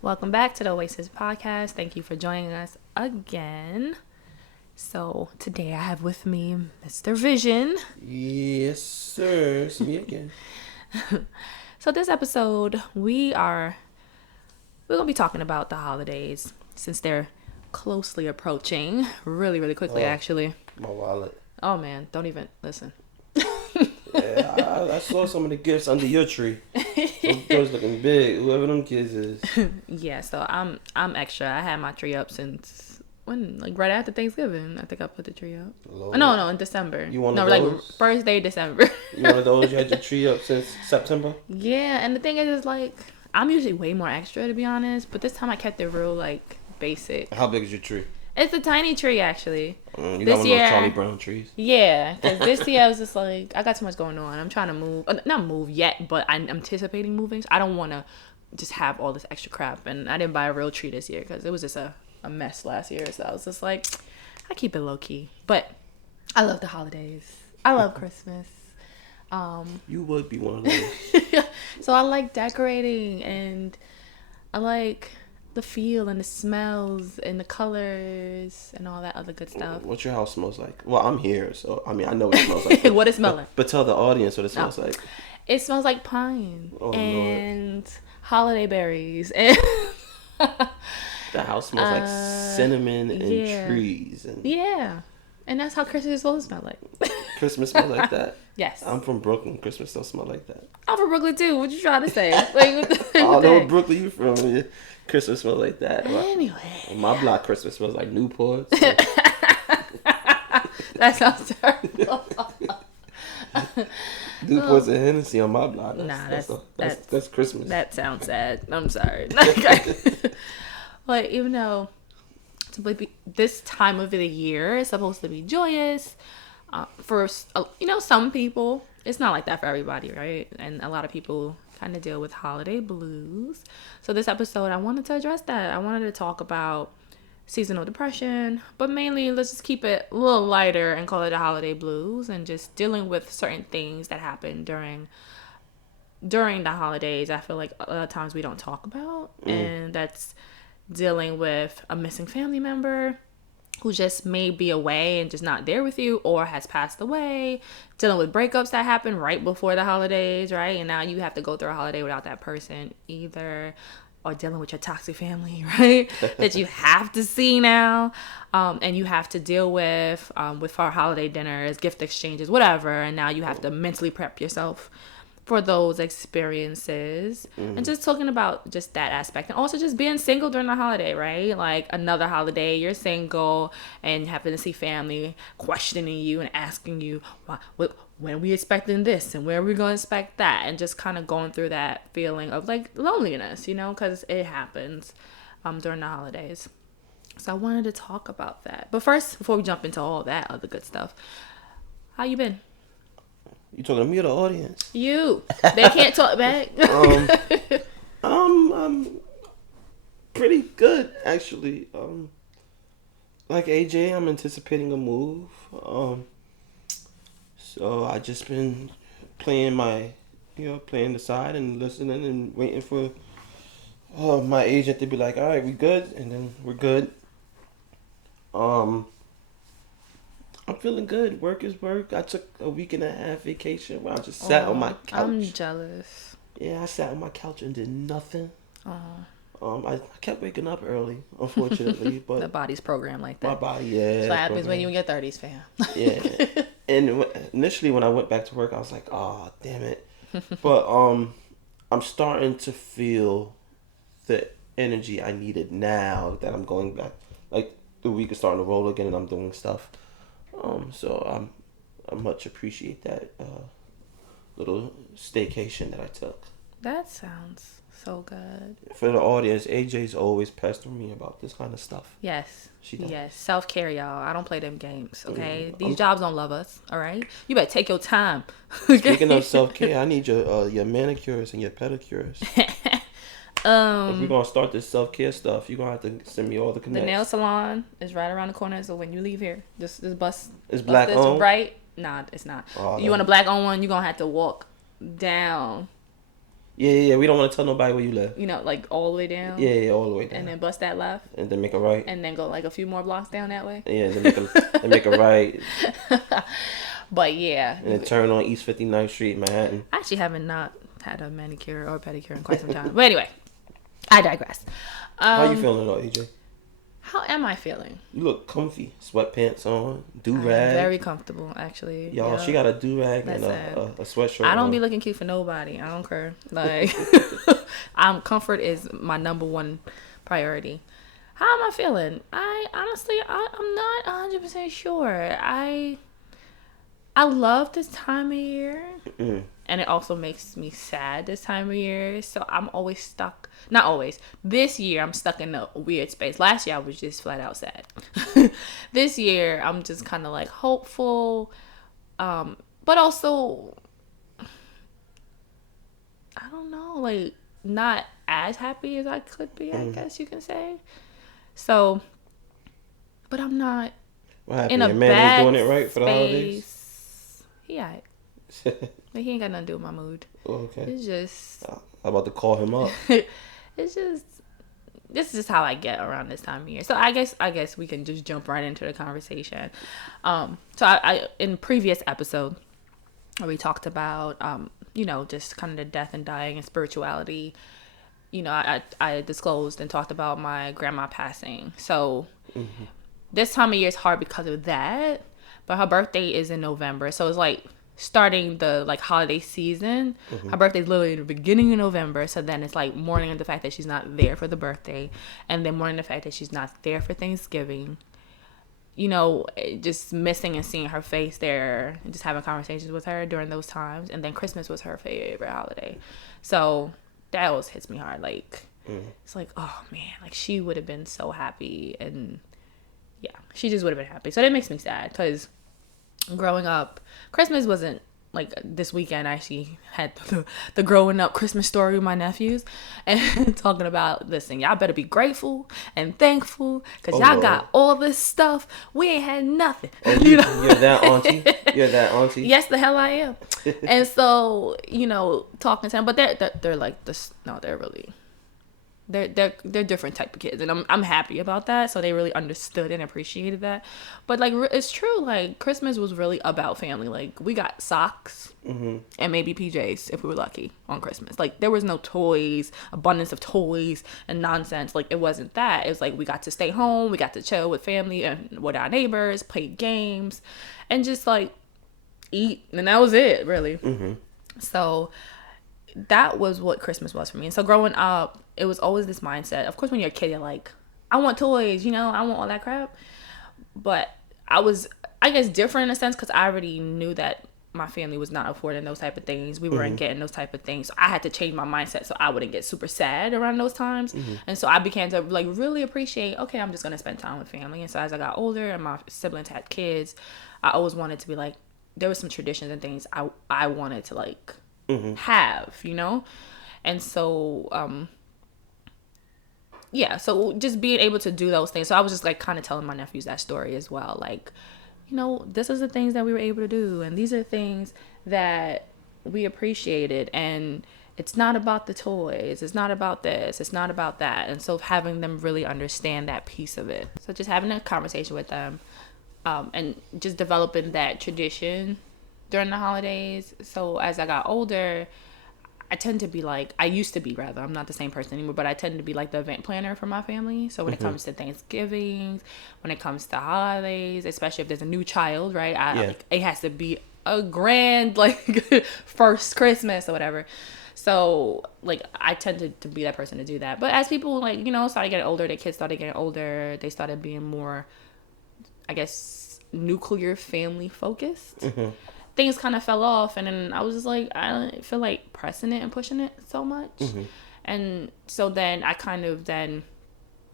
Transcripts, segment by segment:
Welcome back to the Oasis Podcast. Thank you for joining us again. So, today I have with me Mr. Vision. Yes, sir. It's me again. So, this episode, we're going to be talking about the holidays since they're closely approaching. Really, really quickly, actually. My wallet. Oh, man. Don't even listen. Yeah, I saw some of the gifts under your tree. Those girls looking big. Whoever them kids is. Yeah, so I'm extra. I had my tree up since when, like right after Thanksgiving. I think I put the tree up. Lord. No, in December. You one no, of like those? first day of December. You one of those? You had your tree up since September? Yeah, and the thing is like I'm usually way more extra to be honest, but this time I kept it real like basic. How big is your tree? It's a tiny tree actually. You This got one of year- those Charlie Brown trees? Yeah, because this year I was just like I got too much going on. I'm trying to move, not move yet, but I'm anticipating moving. So I don't want to just have all this extra crap, and I didn't buy a real tree this year because it was just a mess last year. So I was just like, I keep it low key. But I love the holidays. I love Christmas. You would be one of those. So I like decorating and I like the feel and the smells and the colors and all that other good stuff. What your house smells like? Well, I'm here, so I mean I know what it smells like. What it smells like? But tell the audience what it smells like. It smells like pine Oh, and holiday berries and The house smells like cinnamon and yeah. trees and yeah. And that's how Christmas is supposed to smell like. Christmas smells like that. Yes. I'm from Brooklyn. Christmas don't smell like that. I'm from Brooklyn too. What you trying to say? Like, I don't know what Brooklyn you from. Yeah. Christmas smells like that. Anyway. My block Christmas smells like Newport. That sounds terrible. Newport's and Hennessy on my block. Nah, That's Christmas. That sounds sad. I'm sorry. But even though this time of the year is supposed to be joyous, for some people, it's not like that for everybody, right? And a lot of people kind of deal with holiday blues. So this episode, I wanted to address that. I wanted to talk about seasonal depression, but mainly let's just keep it a little lighter and call it the holiday blues and just dealing with certain things that happen during the holidays. I feel like a lot of times we don't talk about, and that's dealing with a missing family member who just may be away and just not there with you or has passed away, dealing with breakups that happen right before the holidays, right? And now you have to go through a holiday without that person either, or dealing with your toxic family, right? That you have to see now, and you have to deal with our holiday dinners, gift exchanges, whatever, and now you have to mentally prep yourself for those experiences. And just talking about just that aspect, and also just being single during the holiday, right? Like another holiday, you're single and having to see family questioning you and asking you when are we expecting this and where are we going to expect that, and just kind of going through that feeling of like loneliness, because it happens during the holidays. So I wanted to talk about that. But first, before we jump into all that other good stuff, how you been? You talking to me or the audience? You. They can't talk back. I'm pretty good actually. Like AJ, I'm anticipating a move. So I just been playing the side and listening and waiting for my agent to be like, all right, we good, and then we're good. I'm feeling good. Work is work. I took a week and a half vacation where I just sat on my couch. I'm jealous. Yeah, I sat on my couch and did nothing. Oh. I kept waking up early, unfortunately, but The body's programmed like that. my body, yeah. That's what happens when you in your 30s, fam. Yeah. And initially when I went back to work, I was like, oh, damn it. But I'm starting to feel the energy I needed now that I'm going back. Like the week is starting to roll again and I'm doing stuff. So I much appreciate that little staycation that I took. That sounds so good. For the audience, AJ's always pestering me about this kind of stuff. Yes. She does. Yes. Self-care, y'all. I don't play them games, okay? Mm, These jobs don't love us, all right? You better take your time. Speaking of self-care, I need your manicures and your pedicures. If we're gonna start this self-care stuff, you're gonna have to send me all the connects. The nail salon is right around the corner, so when you leave here, just bus. It's black this owned? right? Nah, it's not. Oh, You want a black owned one, you're gonna have to walk down Yeah. We don't want to tell nobody where you live. You know, like all the way down. Yeah, all the way And down. then bust that left. And then make a right. And then go like a few more blocks down that way. Yeah, then make a right. But yeah. And then turn on East 59th Street, Manhattan. I actually haven't not had a manicure or pedicure in quite some time. But anyway, I digress. How you feeling though, AJ? How am I feeling? You look comfy. Sweatpants on, do-rag. Very comfortable, actually. Y'all, she got a do-rag and a sweatshirt I don't on. be looking cute for nobody. I don't care. Like, comfort is my number one priority. How am I feeling? I'm not 100% sure. I love this time of year. Mm. And it also makes me sad this time of year. So I'm always stuck. Not always. This year, I'm stuck in a weird space. Last year, I was just flat out sad. This year, I'm just kind of like hopeful. But also, I don't know, like not as happy as I could be, I guess you can say. So, but I'm not in a Your man bad ain't doing it right for the holidays? Yeah. But he ain't got nothing to do with my mood. Okay. It's just... I'm about to call him up. It's just... This is just how I get around this time of year. So I guess we can just jump right into the conversation. So I in previous episode, we talked about, just kind of the death and dying and spirituality. I disclosed and talked about my grandma passing. So this time of year is hard because of that. But her birthday is in November. So it's like starting the like holiday season. Her birthday's literally in the beginning of November. So then it's like mourning the fact that she's not there for the birthday. And then mourning the fact that she's not there for Thanksgiving. Just missing and seeing her face there. And just having conversations with her during those times. And then Christmas was her favorite holiday. So that always hits me hard. Like, it's like, oh man, like she would have been so happy. And yeah, she just would have been happy. So that makes me sad because growing up, Christmas wasn't like this weekend. I actually had the growing up Christmas story with my nephews and talking about, listen, y'all better be grateful and thankful because y'all got all this stuff. We ain't had nothing. You're that auntie. You're that auntie. Yes, the hell I am. And so, talking to them, but they're like this. No, they're really. They're different type of kids, and I'm happy about that. So they really understood and appreciated that. But like it's true, like Christmas was really about family. Like we got socks and maybe PJs if we were lucky on Christmas. Like there was no toys, abundance of toys and nonsense. Like it wasn't that. It was like we got to stay home, we got to chill with family and with our neighbors, play games, and just like eat, and that was it really. So that was what Christmas was for me. And so growing up, it was always this mindset. Of course, when you're a kid, you're like, I want toys, I want all that crap. But I was, I guess, different in a sense because I already knew that my family was not affording those type of things. We weren't getting those type of things. So I had to change my mindset so I wouldn't get super sad around those times. And so I began to like really appreciate, okay, I'm just going to spend time with family. And so as I got older and my siblings had kids, I always wanted to be like, there were some traditions and things I wanted to like have, And so, so just being able to do those things. So I was just like kind of telling my nephews that story as well. Like, this is the things that we were able to do. And these are things that we appreciated. And it's not about the toys. It's not about this. It's not about that. And so having them really understand that piece of it. So just having a conversation with them and just developing that tradition during the holidays. So as I got older, I tend to be like, I used to be rather, I'm not the same person anymore, but I tend to be like the event planner for my family. So when it comes to Thanksgiving, when it comes to holidays, especially if there's a new child, right? It has to be a grand, like, first Christmas or whatever. So, like, I tended to be that person to do that. But as people, like, started getting older, their kids started getting older, they started being more, I guess, nuclear family focused. Things kind of fell off, and then I was just like, I don't feel like pressing it and pushing it so much. And so then I kind of then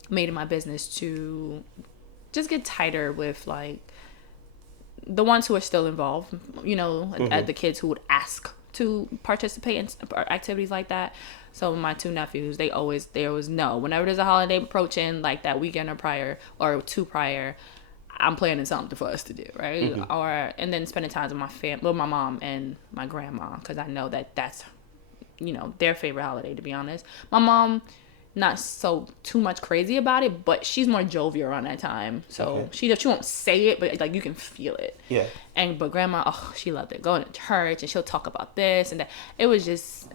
made it my business to just get tighter with like the ones who are still involved, the kids who would ask to participate in activities like that. So my two nephews, they always know whenever there's a holiday approaching, like that weekend or prior or two prior, I'm planning something for us to do, right? And then spending time with with my mom and my grandma, because I know that that's their favorite holiday, to be honest. My mom, not so too much crazy about it, but she's more jovial around that time. So Okay. she won't say it, but like you can feel it. Yeah. But grandma, oh, she loved it. Going to church, and she'll talk about this and that. It was just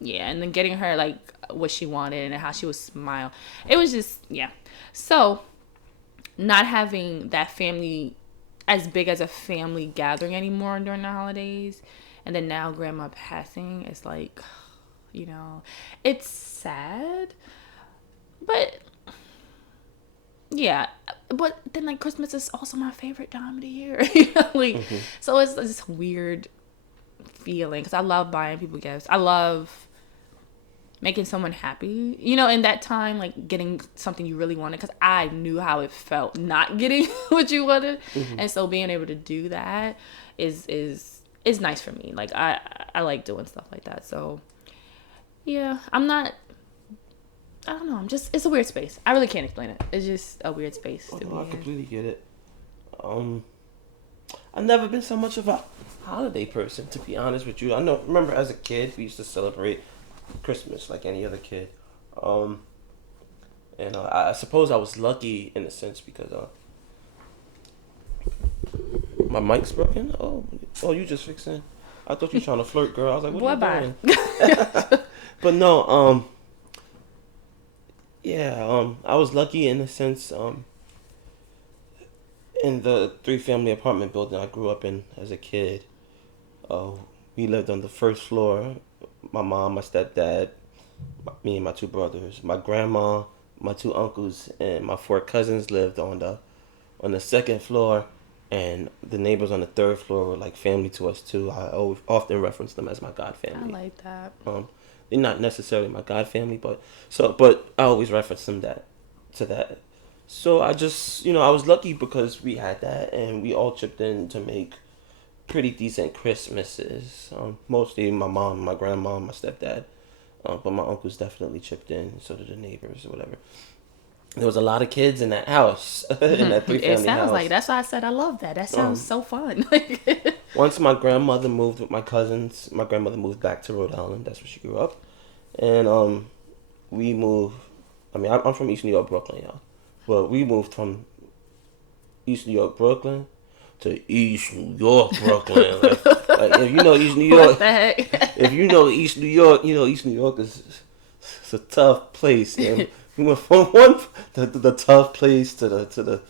yeah. And then getting her like what she wanted and how she would smile. It was just yeah. So not having that family as big as a family gathering anymore during the holidays, and then now grandma passing, it's like, it's sad, but yeah. But then like Christmas is also my favorite time of the year. Like so it's this weird feeling because I love buying people gifts. I love making someone happy, in that time, like getting something you really wanted, because I knew how it felt not getting what you wanted. And so being able to do that is nice for me. Like I like doing stuff like that. So yeah, I don't know, it's a weird space. I really can't explain it. It's just a weird space to be I in. completely get it. I've never been so much of a holiday person, to be honest with you. Remember as a kid, we used to celebrate Christmas like any other kid. And I suppose I was lucky in a sense because my mic's broken. Oh, you just fixing? I thought you were trying to flirt, girl. I was like, what are you doing? But no, yeah, I was lucky in a sense. In the 3-family apartment building I grew up in as a kid, we lived on the first floor. My mom, my stepdad, me and my 2 brothers, my grandma, my 2 uncles, and my 4 cousins lived on the second floor, and the neighbors on the 3rd floor were like family to us too. I often reference them as my god I family. like that. They're not necessarily my god family, but I always reference them to that. So I just, I was lucky because we had that, and we all chipped in to make pretty decent Christmases. Mostly my mom, my grandma, my stepdad, but my uncles definitely chipped in. So did the neighbors or whatever. There was a lot of kids in that house, in that 3-family It sounds house. like that's why I said I love that. That sounds so fun. Once my grandmother moved with my cousins, my grandmother moved back to Rhode Island. That's where she grew up, and we moved. I mean, I'm from East New York, Brooklyn, y'all. But we moved from East New York, Brooklyn, to East New York, Brooklyn. Like if you know East New York, What the heck? if you know East New York, East New York is it's a tough place. And we went from the tough place to the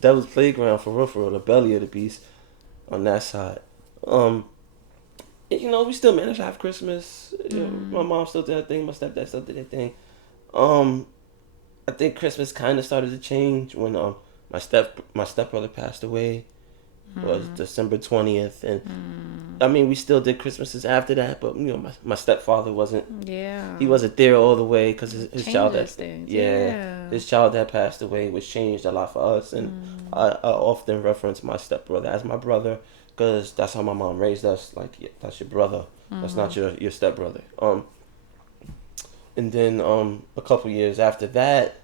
Devil's Playground for real, the belly of the beast on that side. We still managed to have Christmas. My mom still did her thing. My stepdad still did their thing. I think Christmas kind of started to change when my stepbrother passed away. It was December 20th, and I mean we still did Christmases after that, but my stepfather wasn't. Yeah. He wasn't there all the way because his child had things. his child had passed away, which changed a lot for us. And I often reference my stepbrother as my brother because that's how my mom raised us. Like that's your brother. That's not your stepbrother. And then a couple years after that,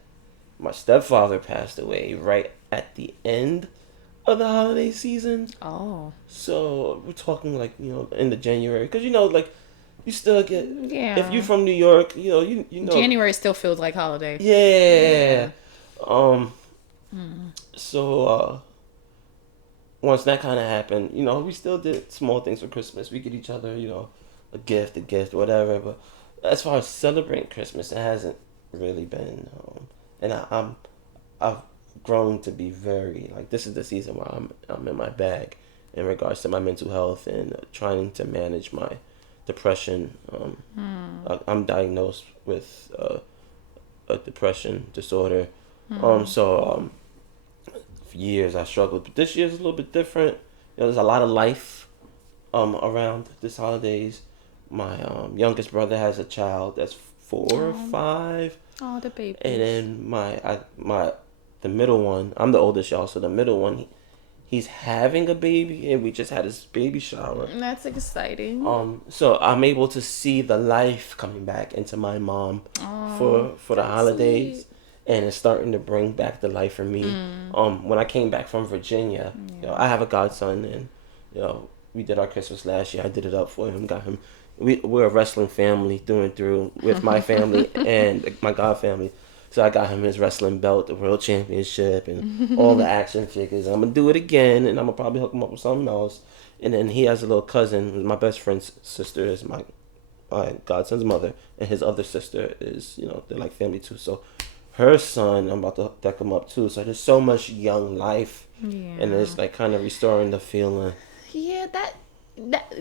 my stepfather passed away right at the end of the holiday season. Oh. So we're talking like in the January, because like you still get if you're Yeah. from New York, you know January still feels like holiday. Yeah. So once that kind of happened, we still did small things for Christmas. We get each other, a gift, whatever. But as far as celebrating Christmas, it hasn't really been. And I've grown to be very like this is the season where I'm in my bag in regards to my mental health and trying to manage my depression. I'm diagnosed with a depression disorder. For years I struggled, but this year's a little bit different. There's a lot of life around this holidays. My youngest brother has a child that's 4 or 5. Oh, the baby. And then the middle one, I'm the oldest, y'all. So the middle one, he's having a baby, and we just had his baby shower. That's exciting. So I'm able to see the life coming back into my mom for the holidays, sweet. And it's starting to bring back the life for me. When I came back from Virginia, I have a godson, and we did our Christmas last year. I did it up for him, got him we're a wrestling family through and through with my family and my god family. So I got him his wrestling belt, the world championship, and all the action figures. I'm gonna do it again, and I'm gonna probably hook him up with something else. And then he has a little cousin. My best friend's sister is my godson's mother, and his other sister is, they're like family too. So her son, I'm about to deck him up too. So there's so much young life, and it's like kind of restoring the feeling. Yeah, that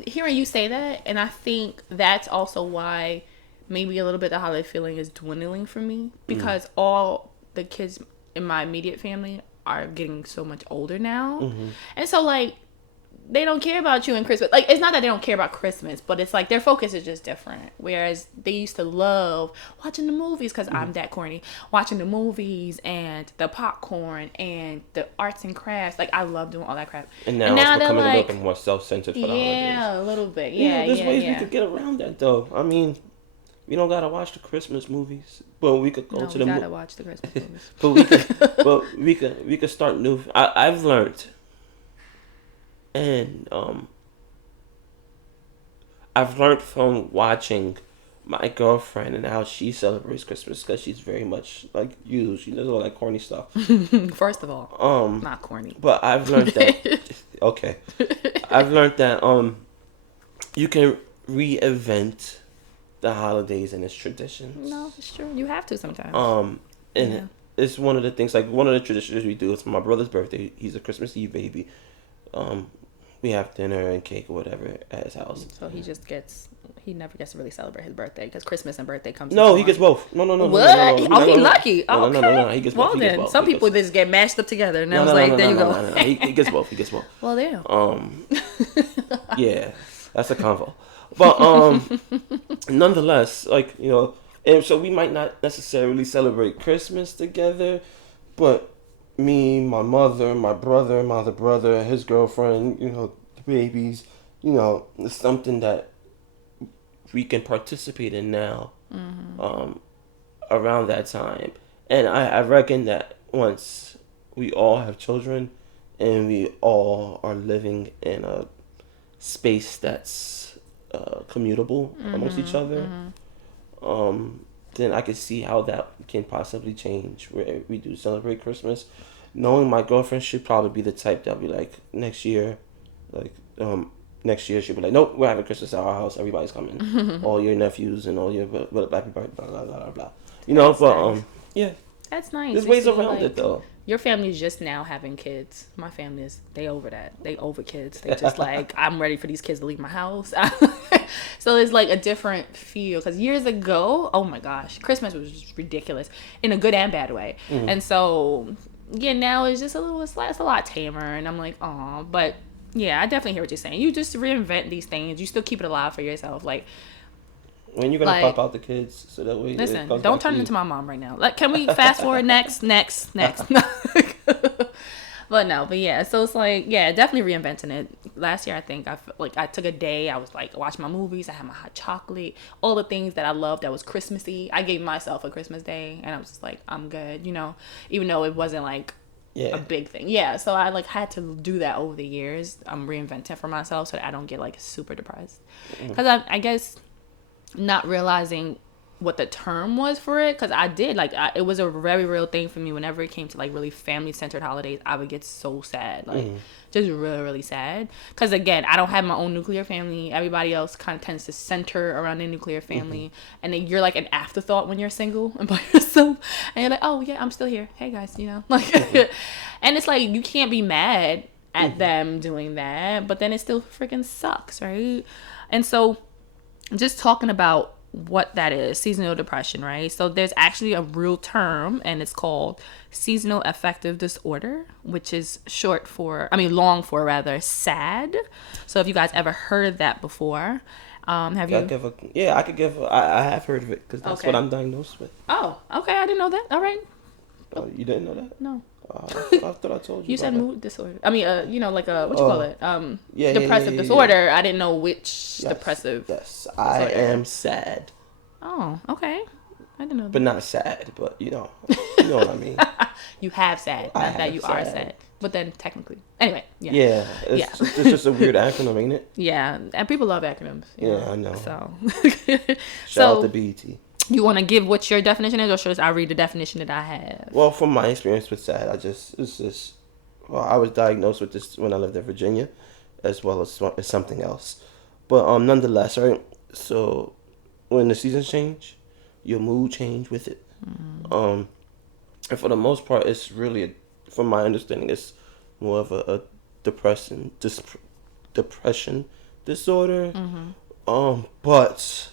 hearing you say that, and I think that's also why maybe a little bit the holiday feeling is dwindling for me, because all the kids in my immediate family are getting so much older now, and so like they don't care about you in Christmas. Like, it's not that they don't care about Christmas, but it's like their focus is just different. Whereas they used to love watching the movies, because I'm that corny, watching the movies and the popcorn and the arts and crafts. Like, I love doing all that crap. And now it's becoming a little bit more self-centered for the holidays. Yeah, a little bit. Yeah, there's ways we could get around that, though. I mean, we don't gotta watch the Christmas movies, but we could go to the. We gotta watch the Christmas movies. but we could start new. I've learned. And I've learned from watching my girlfriend and how she celebrates Christmas, because she's very much like you. She does all that corny stuff. First of all, not corny. But I've learned that. Okay, I've learned that you can reinvent the holidays and its traditions. No, it's true. You have to sometimes. And it's one of the things. Like, one of the traditions we do is for my brother's birthday. He's a Christmas Eve baby. We have dinner and cake or whatever at his house. So he never gets to really celebrate his birthday, because Christmas and birthday comes. No, he gets both. No. What? He lucky. No, okay. No. He gets both. Well, then some people just get mashed up together, and I was like, there you go. No. He gets both. He gets both. Well, damn. Yeah, that's a convo. But nonetheless, like, and so we might not necessarily celebrate Christmas together, but me, my mother, my brother, my other brother, his girlfriend, the babies, it's something that we can participate in now, around that time. And I reckon that once we all have children and we all are living in a space that's commutable amongst each other, then I could see how that can possibly change, where we do celebrate Christmas. Knowing my girlfriend, she'd probably be the type that'll be like, next year she'll be like, nope, we're having Christmas at our house, everybody's coming. All your nephews and all your blah, blah, blah, blah, blah, blah, blah. But yeah. That's nice. There's ways around it, though. Your family's just now having kids. My family they over that. They over kids. They just like, I'm ready for these kids to leave my house. So it's like a different feel. Because years ago, oh my gosh, Christmas was just ridiculous in a good and bad way. And so, yeah, now it's just it's a lot tamer. And I'm like, aw. But yeah, I definitely hear what you're saying. You just reinvent these things. You still keep it alive for yourself. Like, when you're gonna pop out the kids, so that way. Listen, don't turn into my mom right now. Like, can we fast forward next? But yeah, so it's like, yeah, definitely reinventing it. Last year, I think I took a day. I was like watching my movies. I had my hot chocolate, all the things that I loved that was Christmassy. I gave myself a Christmas day, and I was just like, I'm good, even though it wasn't like a big thing. Yeah, so I like had to do that over the years. I'm reinventing for myself so that I don't get like super depressed, because I guess not realizing what the term was for it, because I did it was a very real thing for me. Whenever it came to like really family centered holidays, I would get so sad, like just really, really sad, because again, I don't have my own nuclear family. Everybody else kind of tends to center around their nuclear family, and then you're like an afterthought when you're single and by yourself, and you're like, oh yeah, I'm still here, hey guys, like and it's like you can't be mad at them doing that, but then it still freaking sucks, right? And so just talking about what that is, seasonal depression, right? So there's actually a real term, and it's called seasonal affective disorder, which is long for SAD. So if you guys ever heard that before, have you? I have heard of it, because that's what I'm diagnosed with. Oh, okay, I didn't know that. All right. Oh, you didn't know that? No. I thought I told you. You said mood disorder. I mean, like a what you call it? Depressive disorder. I didn't know which depressive. Yes, I am sad. Oh, okay. I didn't know that. But not sad. But you know what I mean. You have sad, not that you are sad. But then technically, anyway, yeah, Yeah, yeah, it's just a weird acronym, ain't it? yeah. And people love acronyms. Yeah, I know. So, Shout out to so BET. you want to give what your definition is, or should I read the definition that I have? Well, from my experience with SAD, it's just, well, I was diagnosed with this when I lived in Virginia, as well as something else. But nonetheless, right? So when the seasons change, your mood change with it. And for the most part, it's really, from my understanding, it's more of a depression disorder. But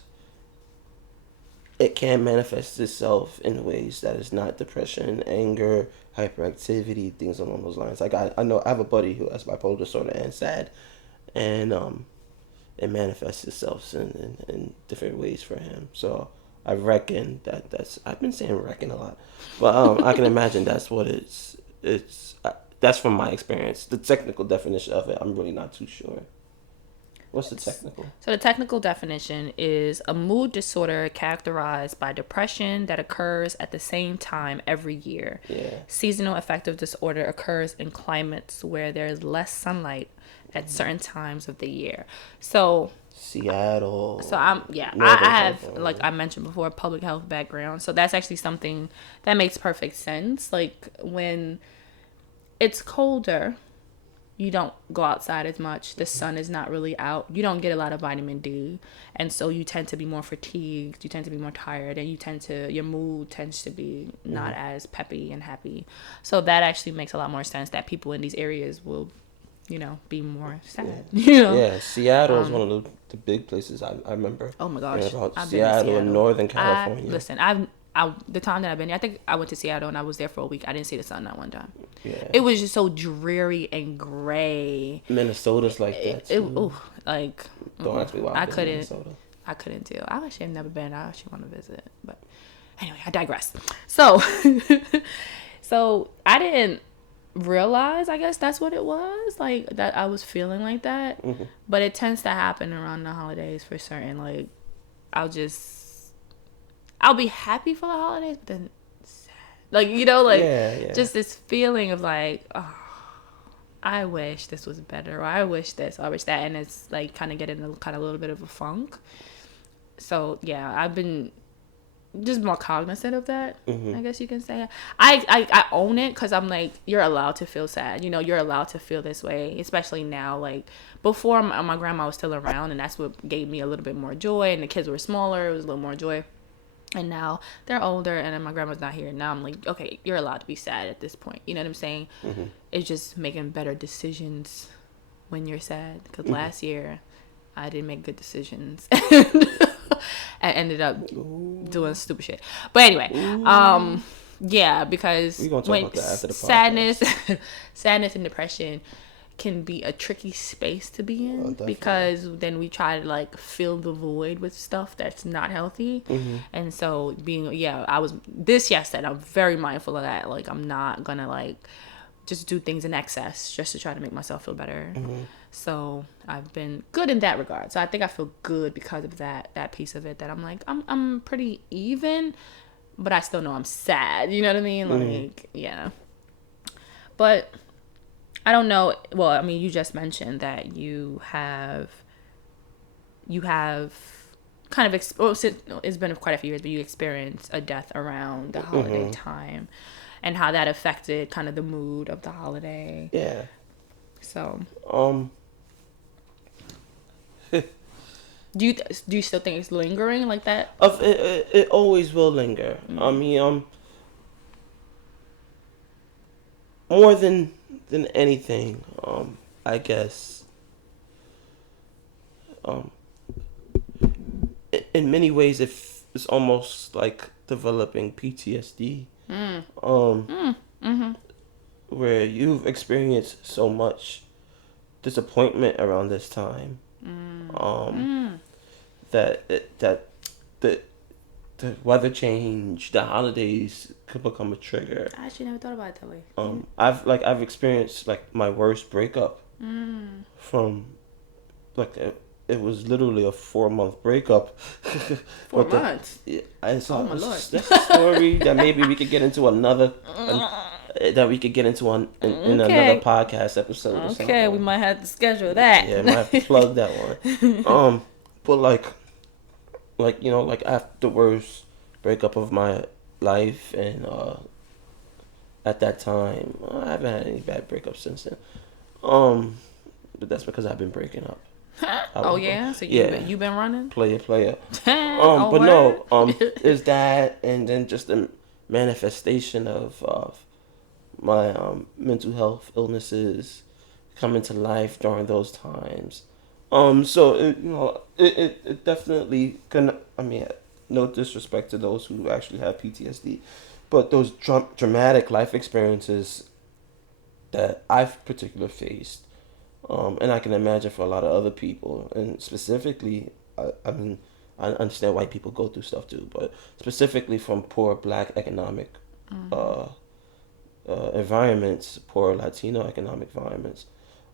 it can manifest itself in ways that is not depression, anger, hyperactivity, things along those lines. Like I know I have a buddy who has bipolar disorder and SAD, and it manifests itself in different ways for him. So I reckon that's I've been saying reckon a lot, but I can imagine that's what that's from my experience. The technical definition of it, I'm really not too sure. What's the technical? So the technical definition is a mood disorder characterized by depression that occurs at the same time every year. Yeah. Seasonal affective disorder occurs in climates where there is less sunlight at certain times of the year. So Seattle. So I have, like I mentioned before, a public health background. So that's actually something that makes perfect sense. Like when it's colder, you don't go outside as much. The sun is not really out. You don't get a lot of vitamin D. And so you tend to be more fatigued. You tend to be more tired. And your mood tends to be not as peppy and happy. So that actually makes a lot more sense that people in these areas will, be more sad. Yeah, Seattle is one of the big places I remember. Oh my gosh. About Seattle and Northern California. The time that I've been there, I think I went to Seattle and I was there for a week. I didn't see the sun that one time. Yeah. It was just so dreary and gray. Minnesota's like that too. Don't ask me why. I couldn't deal. I actually have never been. I actually want to visit. But anyway, I digress. So, so I didn't realize, I guess that's what it was. Like, that I was feeling like that. Mm-hmm. But it tends to happen around the holidays for certain. Like, I'll be happy for the holidays, but then sad. Like, just this feeling of like, oh, I wish this was better, or I wish this, or I wish that, and it's like kind of getting a little bit of a funk. So yeah, I've been just more cognizant of that. I guess you can say. I own it because I'm like, you're allowed to feel sad. You're allowed to feel this way, especially now. Like before, my grandma was still around, and that's what gave me a little bit more joy. And the kids were smaller; it was a little more joy. And now they're older, and then my grandma's not here. Now I'm like, okay, you're allowed to be sad at this point. You know what I'm saying? It's just making better decisions when you're sad. Because last year, I didn't make good decisions. I ended up doing stupid shit. But anyway, yeah, because we're gonna talk about that after the sadness and depression can be a tricky space to be in, because then we try to like fill the void with stuff that's not healthy. And so I was this yesterday, I'm very mindful of that. Like I'm not gonna like just do things in excess just to try to make myself feel better. So I've been good in that regard. So I think I feel good because of that piece of it, that I'm like I'm pretty even, but I still know I'm sad. You know what I mean? Like yeah. But I don't know. Well, I mean, you just mentioned that you have kind of it's been quite a few years, but you experienced a death around the holiday time, and how that affected kind of the mood of the holiday. Yeah. So. Do you still think it's lingering like that? It always will linger. I mean, more than anything, I guess, in many ways, it's almost like developing PTSD, where you've experienced so much disappointment around this time, that the weather change, the holidays could become a trigger. I actually never thought about it that way. I've experienced like my worst breakup from like it was literally a 4-month breakup. 4 months. Oh my Lord. That's a story that maybe we could get into another that we could get into in another Okay. podcast episode or Okay, we something. might have to schedule that. Yeah, might have to plug that one. But like like after the worst breakup of my life, and at that time, I haven't had any bad breakups since then. Um, but that's because I've been breaking up. Oh yeah, so Yeah, you been running? player. Oh But word. no, is that, and then just the manifestation of my mental health illnesses coming to life during those times. So it definitely can. I mean, no disrespect to those who actually have PTSD, but those dramatic life experiences that I've particularly faced, and I can imagine for a lot of other people, and specifically, I mean, I understand white people go through stuff too, but specifically from poor Black economic uh, environments, poor Latino economic environments,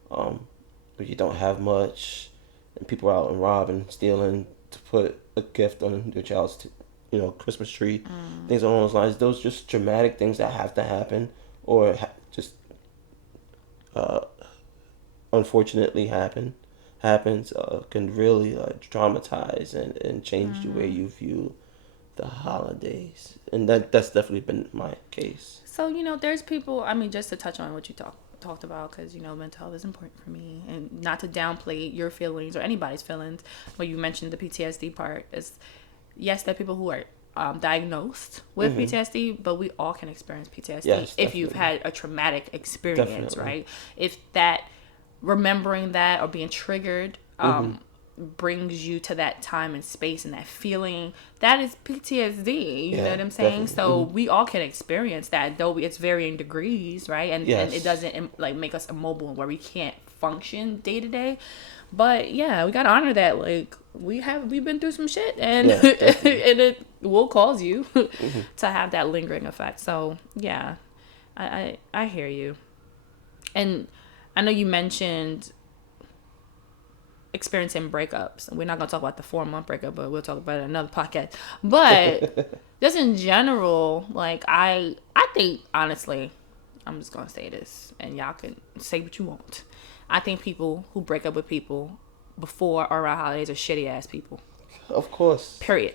where you don't have much, and people are out and robbing, stealing to put a gift on their child's, Christmas tree, things along those lines. Those just dramatic things that have to happen, or just uh, unfortunately happens can really traumatize and change the way you view the holidays, and that's definitely been my case. So there's people. I mean, just to touch on what you talked about, because mental health is important for me, and not to downplay your feelings or anybody's feelings. But you mentioned the PTSD part. Is yes, there are people who are diagnosed with PTSD, but we all can experience PTSD Yes, if you've definitely. had a traumatic experience, Definitely. right? If that remembering that or being triggered brings you to that time and space and that feeling, that is PTSD. You know Yeah, what I'm saying? definitely. So we all can experience that, though it's varying degrees, right? And Yes. it doesn't like make us immobile where we can't function day to day. But yeah, we gotta honor that. Like we've been through some shit, and Yeah, definitely. and it will cause you to have that lingering effect. So yeah, I hear you. And I know you mentioned experiencing breakups. We're not gonna talk about the 4-month breakup, but we'll talk about it in another podcast. But just in general, like I think honestly, I'm just gonna say this, and y'all can say what you want. I think people who break up with people before or around holidays are shitty ass people. Of course. Period.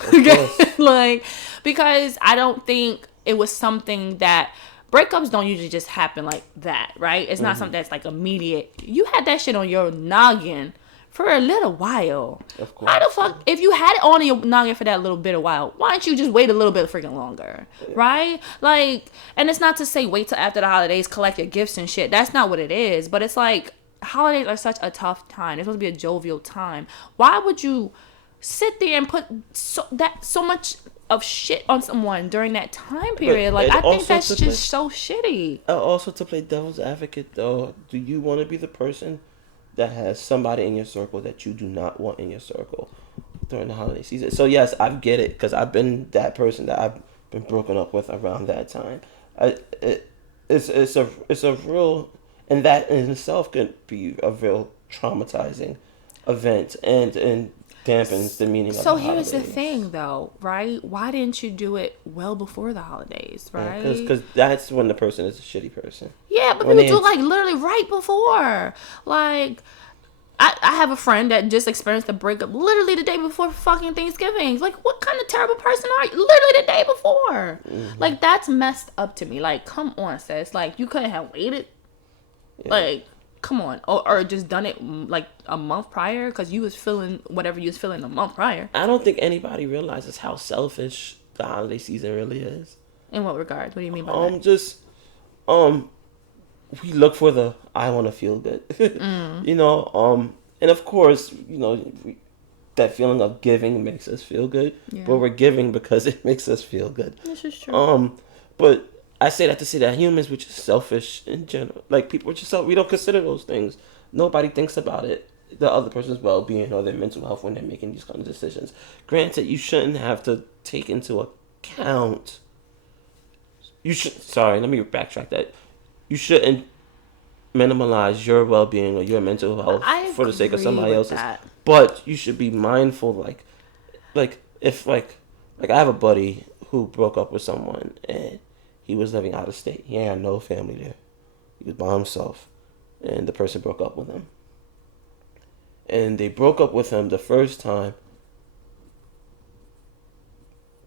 Of course. Like, because I don't think it was something that breakups don't usually just happen like that, right? It's not something that's like immediate. You had that shit on your noggin for a little while. Of course. Why the fuck? If you had it on your noggin for that little bit of while, why don't you just wait a little bit freaking longer, right? Like, and it's not to say wait till after the holidays, collect your gifts and shit. That's not what it is. But it's like holidays are such a tough time. It's supposed to be a jovial time. Why would you sit there and put so much of shit on someone during that time period? Like, I think that's just so shitty. Also, to play devil's advocate, though, do you want to be the person that has somebody in your circle that you do not want in your circle during the holiday season? So yes, I get it, because I've been that person that I've been broken up with around that time. It's a real, and that in itself could be a real traumatizing event, and dampens the meaning of So the here's the holidays. thing, though, right? Why didn't you do it well before the holidays, right? Because that's when the person is a shitty person. Yeah, but When people they do like literally right before. Like, I have a friend that just experienced a breakup literally the day before fucking Thanksgiving. Like, what kind of terrible person are you? Literally the day before. Like, that's messed up to me. Like, come on, sis. Like, you couldn't have waited. Yeah. Like, come on. Or just done it like a month prior, because you was feeling whatever you was feeling a month prior. I don't think anybody realizes how selfish the holiday season really is. In what regards? What do you mean by that? Just we look for the I want to feel good, and of course, that feeling of giving makes us feel good, Yeah. but we're giving because it makes us feel good. This is true. But I say that to say that humans, we're just selfish in general. Like, people are just we don't consider those things. Nobody thinks about it, the other person's well-being or their mental health, when they're making these kind of decisions. Granted, you shouldn't have to take into account. Sorry, let me backtrack that. You shouldn't minimize your well-being or your mental health for the sake of somebody else's. That. But you should be mindful, like if I have a buddy who broke up with someone, and he was living out of state. He had no family there. He was by himself, and the person broke up with him. And they broke up with him the first time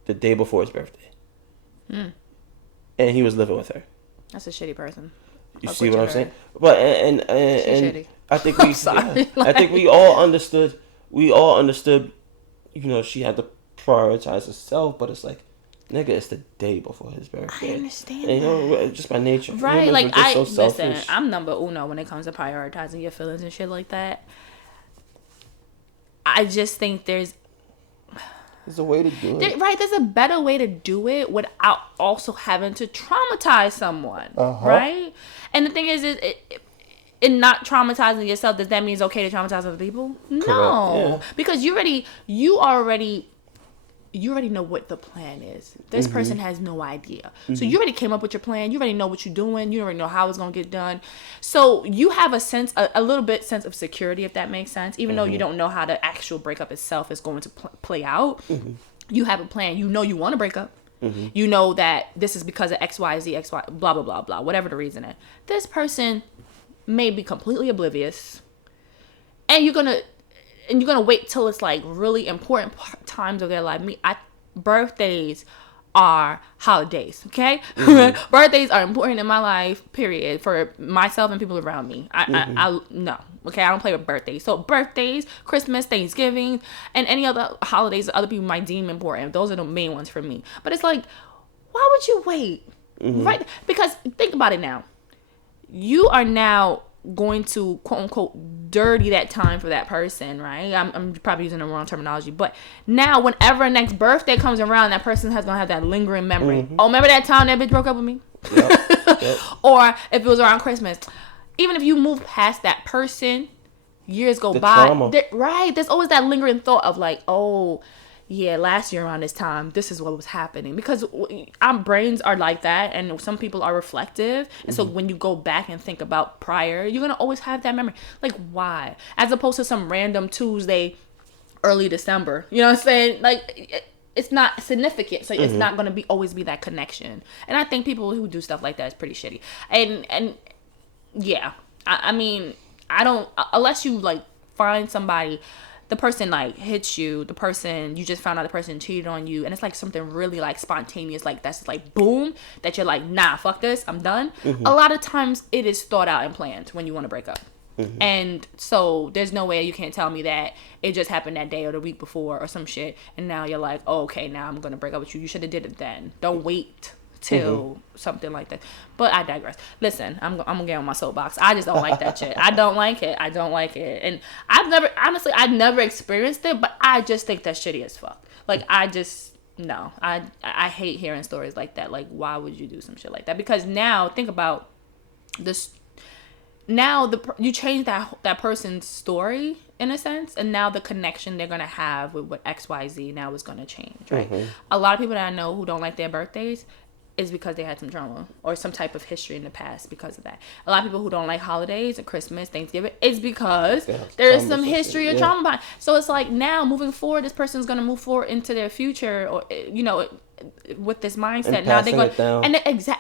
the day before his birthday. Mm. And he was living with her. That's a shitty person. You see what I'm saying? But and shitty. I think we I think we all understood. We all understood. You know, she had to prioritize herself, but it's like, nigga, it's the day before his birthday. I understand. And, you know, just by nature, right? humans Like are just I so selfish. listen. I'm number uno when it comes to prioritizing your feelings and shit like that. I just think there's a way to do it. Right, there's a better way to do it without also having to traumatize someone. Uh-huh. Right? And the thing is, in not traumatizing yourself, does that mean it's okay to traumatize other people? No. Yeah. Because you already know what the plan is. This person has no idea. So you already came up with your plan. You already know what you're doing. You already know how it's going to get done. So you have a little bit sense of security, if that makes sense. Even though you don't know how the actual breakup itself is going to play out. You have a plan. You know you want to break up. You know that this is because of X, Y, Z, X, Y, blah, blah, blah, blah, whatever the reason is. This person may be completely oblivious. And you're going to wait till it's like really important times of their life. Birthdays are holidays, okay? Birthdays are important in my life, period, for myself and people around me. I no, okay? I don't play with birthdays. So birthdays, Christmas, Thanksgiving, and any other holidays that other people might deem important. Those are the main ones for me. But it's like, why would you wait? Right? Because think about it now. You are now going to quote unquote dirty that time for that person, right? I'm probably using the wrong terminology, but now whenever next birthday comes around, that person has gonna have that lingering memory. Oh, remember that time that bitch broke up with me? Yep. Or if it was around Christmas, even if you move past that person, years go by, right? There's always that lingering thought of like, oh yeah, last year around this time, this is what was happening. Because our brains are like that, and some people are reflective. And so when you go back and think about prior, you're going to always have that memory. Like, why? As opposed to some random Tuesday, early December. You know what I'm saying? Like, it's not significant. So it's not going to always be that connection. And I think people who do stuff like that is pretty shitty. And yeah, I mean, I don't, unless you, like, find somebody, the person like hits you, the person you just found out the person cheated on you, and it's like something really like spontaneous, like that's like boom, that you're like, nah, fuck this, I'm done. A lot of times it is thought out and planned when you want to break up. And so there's no way you can't tell me that it just happened that day or the week before or some shit, and now you're like, oh, okay, now I'm gonna break up with you. You should have did it then. Don't wait till something like that. But I digress. Listen, I'm gonna get on my soapbox. I just don't like that shit. I don't like it. And I've never experienced it, but I just think that's shitty as fuck. Like, no. I hate hearing stories like that. Like, why would you do some shit like that? Because now, think about this. Now you change that person's story in a sense, and now the connection they're gonna have with what XYZ now is gonna change, right? A lot of people that I know who don't like their birthdays is because they had some drama or some type of history in the past because of that. A lot of people who don't like holidays and Christmas, Thanksgiving, is because there is some history or trauma behind. So it's like now moving forward, this person's gonna move forward into their future, or with this mindset. And now they're going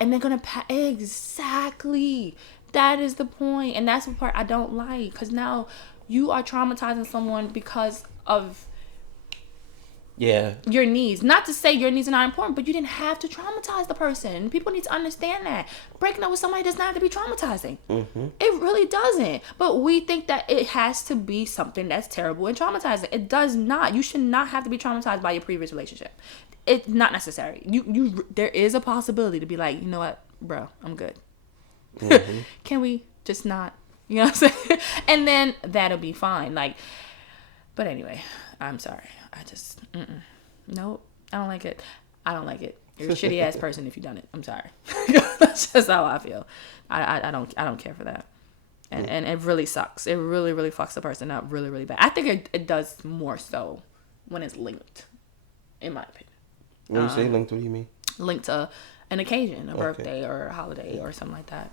and they're gonna exactly. That is the point, and that's the part I don't like, because now you are traumatizing someone because of your needs. Not to say your needs are not important, but you didn't have to traumatize the person. People need to understand that breaking up with somebody does not have to be traumatizing. It really doesn't. But we think that it has to be something that's terrible and traumatizing. It does not. You should not have to be traumatized by your previous relationship. It's not necessary. There is a possibility to be like, you know what, bro, I'm good. Can we just not, you know what I'm saying? And then that'll be fine. Like, but anyway, I'm sorry. I just, nope, I don't like it. You're a shitty ass person if you done it. I'm sorry. That's just how I feel. I don't care for that. And it really sucks. It really, really fucks the person up really, really bad. I think it does more so when it's linked, in my opinion. When you say linked, what do you mean? Linked to an occasion, a birthday or a holiday or something like that.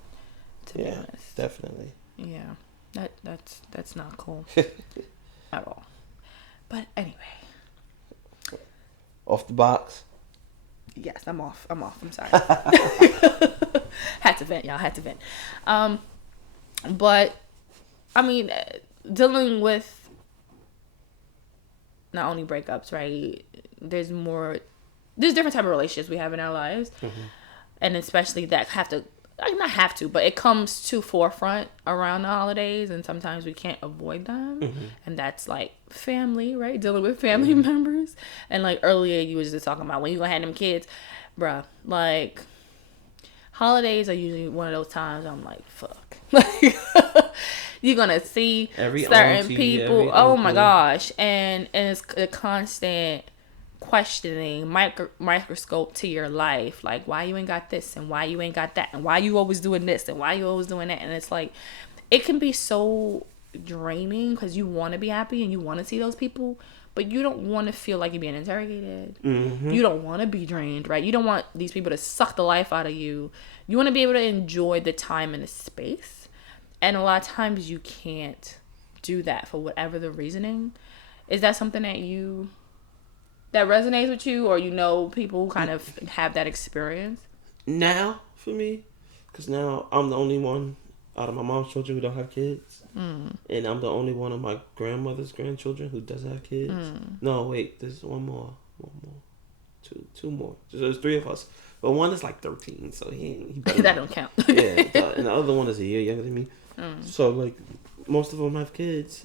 To be honest. Definitely. Yeah, that's not cool at all. But anyway, off the box. Yes, I'm off. I'm sorry. Had to vent, y'all. Had to vent. But I mean, dealing with not only breakups, right? There's different type of relationships we have in our lives, and especially that have to, like, not have to, but it comes to forefront around the holidays, and sometimes we can't avoid them, and that's like family, right? Dealing with family members, and like earlier you was just talking about when you gonna have them kids, bruh. Like, holidays are usually one of those times I'm like, fuck. Like, you're gonna see Every certain auntie, people. every Oh my uncle. gosh, and it's a constant questioning, microscope to your life. Like, why you ain't got this, and why you ain't got that, and why you always doing this, and why you always doing that. And it's like, it can be so draining because you want to be happy and you want to see those people, but you don't want to feel like you're being interrogated. You don't want to be drained, right? You don't want these people to suck the life out of you. You want to be able to enjoy the time and the space. And a lot of times you can't do that for whatever the reasoning. Is that something that resonates with you, or people who kind of have that experience? Now, for me, because now I'm the only one out of my mom's children who don't have kids. And I'm the only one of my grandmother's grandchildren who doesn't have kids. No, wait, there's one more. Two more. So there's three of us. But one is like 13, so he That don't count. Yeah, and the other one is a year younger than me. So, like, most of them have kids.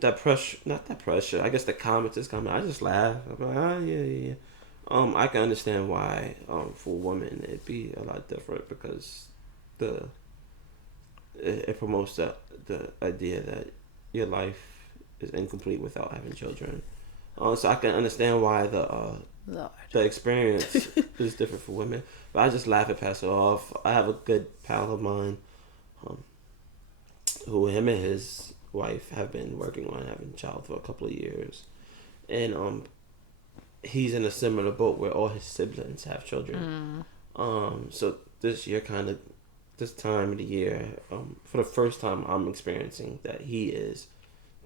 That pressure, not that pressure, I guess the comments is coming. I just laugh. I'm like, yeah. I can understand why, for women, it'd be a lot different because it promotes the idea that your life is incomplete without having children. So I can understand why the experience is different for women. But I just laugh and pass it off. I have a good pal of mine, who him and his wife have been working on having a child for a couple of years, and he's in a similar boat where all his siblings have children. So this time of the year, for the first time, I'm experiencing that he is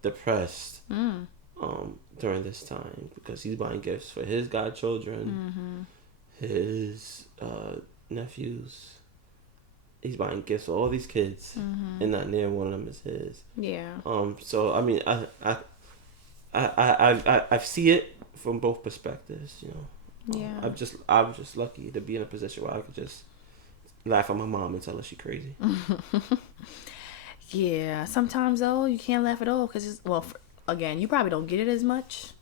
depressed during this time because he's buying gifts for his godchildren, his nephews. He's buying gifts for all these kids, and not near one of them is his. Yeah. So I mean, I see it from both perspectives. Yeah. I'm just lucky to be in a position where I could just laugh at my mom and tell her she's crazy. Yeah. Sometimes though you can't laugh at all because again, you probably don't get it as much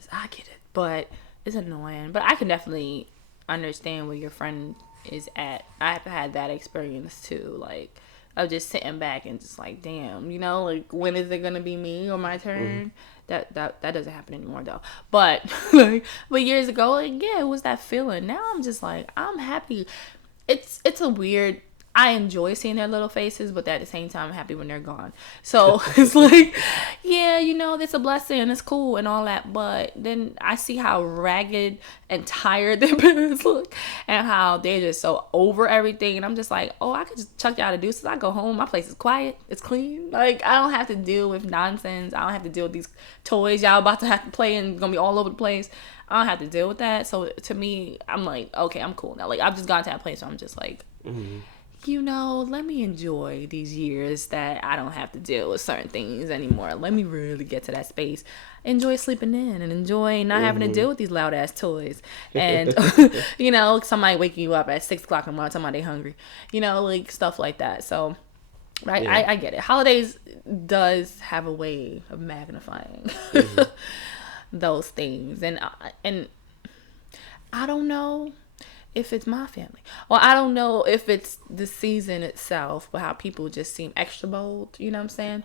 as I get it, but it's annoying. But I can definitely understand where your friend is at. I've had that experience too, like of just sitting back and just like, damn, like, when is it gonna be me or my turn? That doesn't happen anymore though. But but years ago, like, yeah, it was that feeling. Now I'm just like, I'm happy. It's a weird, I enjoy seeing their little faces, but at the same time, I'm happy when they're gone. So it's like, yeah, it's a blessing, it's cool and all that. But then I see how ragged and tired their parents look, and how they're just so over everything. And I'm just like, oh, I could just chuck y'all to do so I go home. My place is quiet, it's clean. Like, I don't have to deal with nonsense. I don't have to deal with these toys y'all about to have to play and gonna be all over the place. I don't have to deal with that. So to me, I'm like, okay, I'm cool now. Like, I've just gotten to that place where I'm just like, let me enjoy these years that I don't have to deal with certain things anymore. Let me really get to that space. Enjoy sleeping in and enjoy not having to deal with these loud ass toys. And, somebody waking you up at 6 o'clock in the morning talking about they hungry. Like, stuff like that. So, right, yeah. I get it. Holidays does have a way of magnifying those things. And I don't know if it's my family, or I don't know if it's the season itself, but how people just seem extra bold, you know what I'm saying,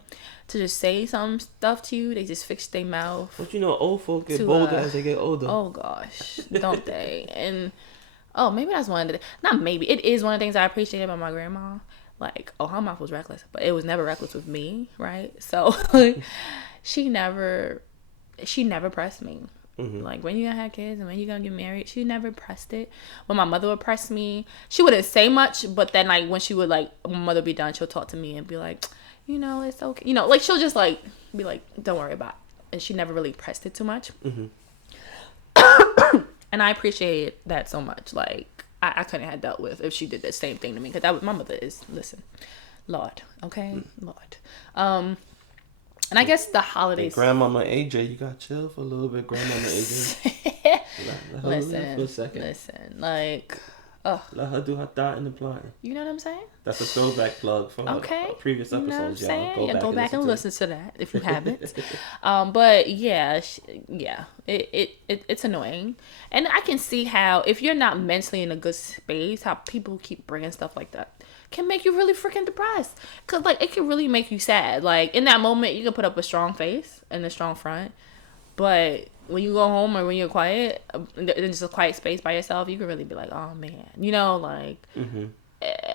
to just say some stuff to you. They just fix their mouth. But old folk get bolder as they get older. Oh gosh, don't they? And maybe that's one of the, not maybe, it is one of the things I appreciate about my grandma. Like, her mouth was reckless, but it was never reckless with me, right? So she never pressed me. Like, when you gonna have kids and when you gonna get married, she never pressed it. When my mother would press me, she wouldn't say much, but then, like, when she would, like, when my mother would be done, she'll talk to me and be like, it's okay. Like, she'll just, like, be like, don't worry about it. And she never really pressed it too much. And I appreciate that so much. Like, I couldn't have dealt with if she did the same thing to me. Because that was, my mother is, listen, Lord, okay? Lord. And I guess the holidays. Hey, Grandmama AJ, you got chill for a little bit. Grandmama AJ. Let her live for a second. Listen, like, let her do her thought in the blind. you know what I'm saying? That's a throwback plug from previous episodes, you know what I'm saying? y'all. Go back and listen to that if you haven't. But yeah, it's annoying, and I can see how if you're not mentally in a good space, how people keep bringing stuff like that can make you really freaking depressed. Cause like it can really make you sad. Like in that moment, you can put up a strong face and a strong front, but when you go home or when you're quiet, in just a quiet space by yourself, you can really be like, oh man, you know, like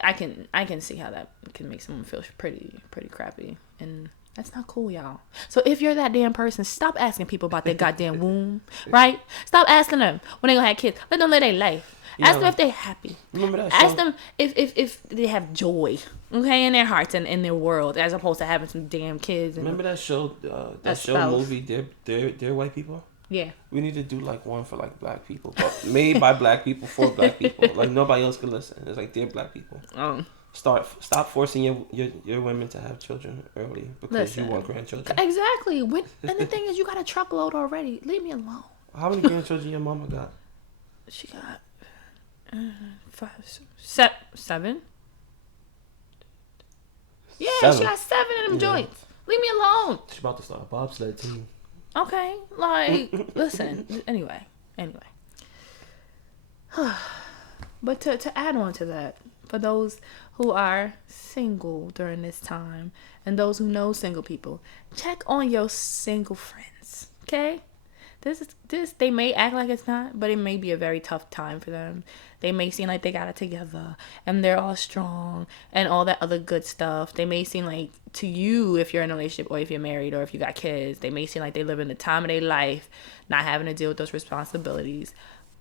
I can see how that can make someone feel pretty crappy, and that's not cool, y'all. So if you're that damn person, stop asking people about their goddamn womb, right? Stop asking them when they gonna have kids. Let them live their life. Ask them if they're happy. Remember that show? Ask them if they have joy, okay, in their hearts and in their world, as opposed to having some damn kids. Remember that show? Movie. They're white people. Yeah. We need to do like one for like black people, but made by black people for black people. Like nobody else can listen. It's like they're black people. Stop forcing your women to have children early because you want grandchildren. Exactly. And the thing is, you got a truckload already. Leave me alone. How many grandchildren your mama got? She got 7. Yeah, 7. She got 7 of them joints. Leave me alone. She's about to start a bobsled team. Okay, like, listen. Anyway. But to add on to that, for those who are single during this time and those who know single people, check on your single friends, okay? This they may act like it's not, but it may be a very tough time for them. They may seem like they got it together and they're all strong and all that other good stuff. They may seem like, to you, if you're in a relationship or if you're married or if you got kids, they may seem like they live in the time of their life, not having to deal with those responsibilities.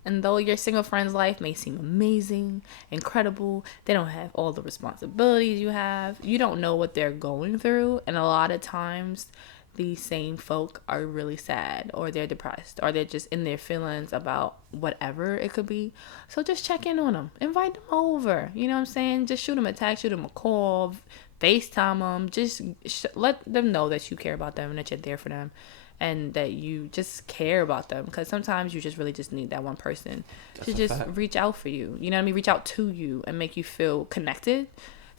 And though your single friend's life may seem amazing, incredible, they don't have all the responsibilities you have. You don't know what they're going through. And a lot of times, these same folk are really sad, or they're depressed, or they're just in their feelings about whatever it could be. So just check in on them. Invite them over. You know what I'm saying? Just shoot them a text, shoot them a call, FaceTime them. Just let them know that you care about them and that you're there for them. And that you just care about them, because sometimes you just really just need that one person to just reach out for you. You know what I mean? Reach out to you and make you feel connected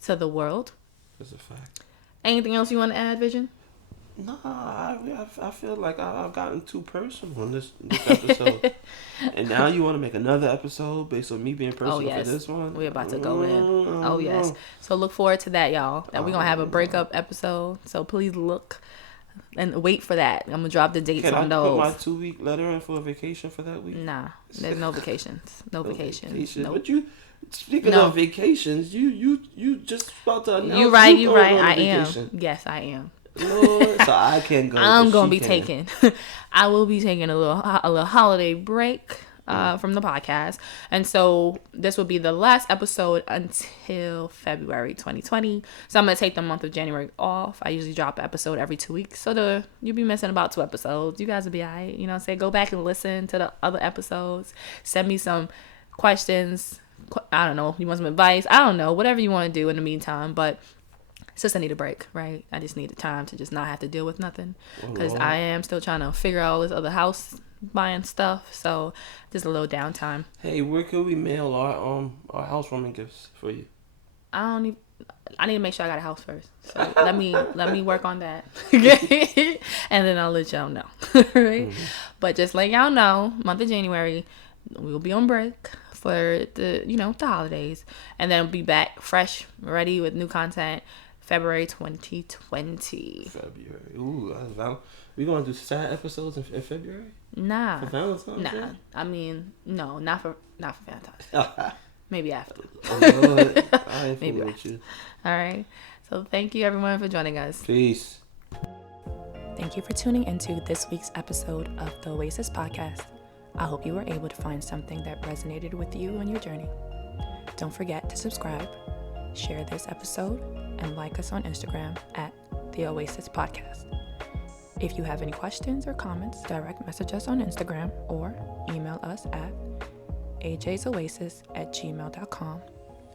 to the world. That's a fact. Anything else you want to add, Vision? No, I feel like I've gotten too personal on this episode. And now you want to make another episode based on me being personal for this one? We're about to go in. Oh, yes. So look forward to that, y'all. That we're going to have a breakup episode. So please look and wait for that. I'm going to drop the dates on those. Can I put my 2-week letter in for a vacation for that week? Nah, there's no vacations. No vacations. Nope. But you, speaking of vacations, you just about to announce you're right. I am. Yes, I am. Lord, so I can't go. I'm gonna be taking. I will be taking a little holiday break from the podcast, and so this will be the last episode until February 2020. So I'm gonna take the month of January off. I usually drop an episode every 2 weeks, so you'll be missing about 2 episodes. You guys will be alright. You know, go back and listen to the other episodes. Send me some questions. I don't know. You want some advice? I don't know. Whatever you want to do in the meantime, but. It's just I need a break, right? I just need the time to just not have to deal with nothing, because I am still trying to figure out all this other house buying stuff. So just a little downtime. Hey, where can we mail our housewarming gifts for you? I need to make sure I got a house first. So let me work on that, and then I'll let y'all know, right? But just let y'all know, month of January, we'll be on break for the holidays, and then we'll be back fresh, ready with new content. February 2020. February. Ooh, we gonna do sad episodes in February? Nah. For Valentine's Day? Nah. I mean, no, not for Valentine's Day. Maybe after. Lord, I ain't fooling with you. All right. So thank you everyone for joining us. Peace. Thank you for tuning into this week's episode of the Oasis Podcast. I hope you were able to find something that resonated with you on your journey. Don't forget to subscribe, share this episode, and like us on Instagram at The Oasis Podcast. If you have any questions or comments, direct message us on Instagram or email us at ajaysoasis@gmail.com.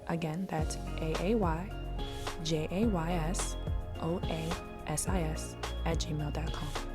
Again, that's AAYJAYSOASIS@gmail.com.